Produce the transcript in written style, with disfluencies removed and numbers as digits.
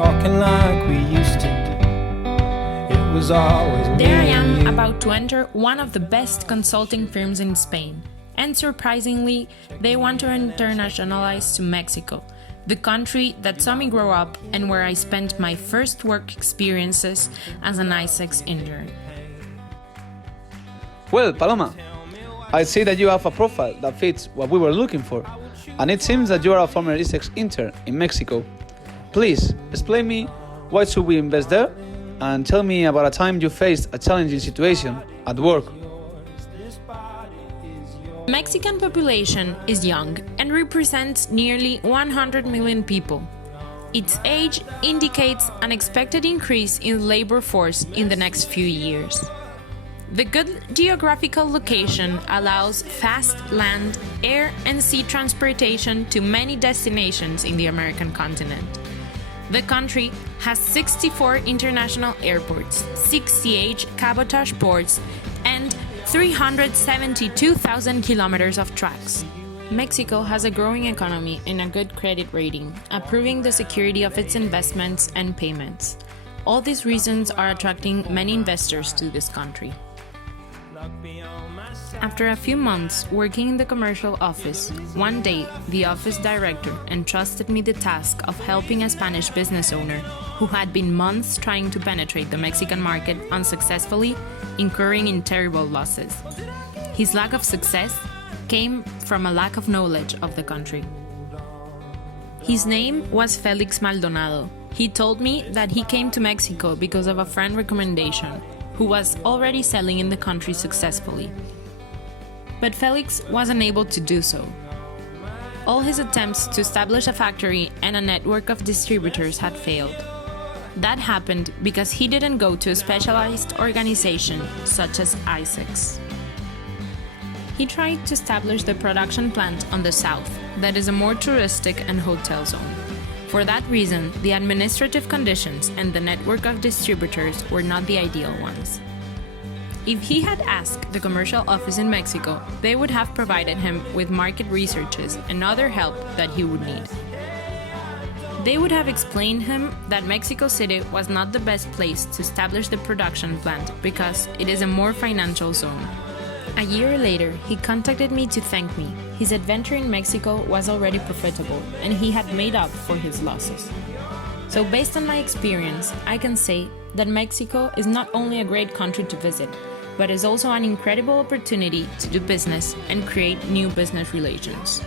talking like we used to do. It was always me There I and am, you. about to enter one of the best consulting firms in Spain. And surprisingly, they want to internationalize to Mexico, the country that saw me grow up and where I spent my first work experiences as an Icex intern. Well, Paloma, I see that you have a profile that fits what we were looking for, and it seems that you are a former Icex intern in Mexico. Please, explain me why should we invest there, and tell me about a time you faced a challenging situation at work. The Mexican population is young and represents nearly 100 million people. Its age indicates an expected increase in the labor force in the next few years. The good geographical location allows fast land, air, and sea transportation to many destinations in the American continent. The country has 64 international airports, 68 cabotage ports, and 372,000 kilometers of tracks. Mexico has a growing economy and a good credit rating, approving the security of its investments and payments. All these reasons are attracting many investors to this country. After a few months working in the commercial office, one day the office director entrusted me the task of helping a Spanish business owner who had been months trying to penetrate the Mexican market unsuccessfully, incurring in terrible losses. His lack of success came from a lack of knowledge of the country. His name was Felix Maldonado. He told me that he came to Mexico because of a friend recommendation, who was already selling in the country successfully. But Felix was unable to do so. All his attempts to establish a factory and a network of distributors had failed. That happened because he didn't go to a specialized organization such as Icex. He tried to establish the production plant on the south, that is a more touristic and hotel zone. For that reason, the administrative conditions and the network of distributors were not the ideal ones. If he had asked the commercial office in Mexico, they would have provided him with market researches and other help that he would need. They would have explained him that Mexico City was not the best place to establish the production plant because it is a more financial zone. A year later, he contacted me to thank me. His adventure in Mexico was already profitable, and he had made up for his losses. So based on my experience, I can say that Mexico is not only a great country to visit, but is also an incredible opportunity to do business and create new business relations.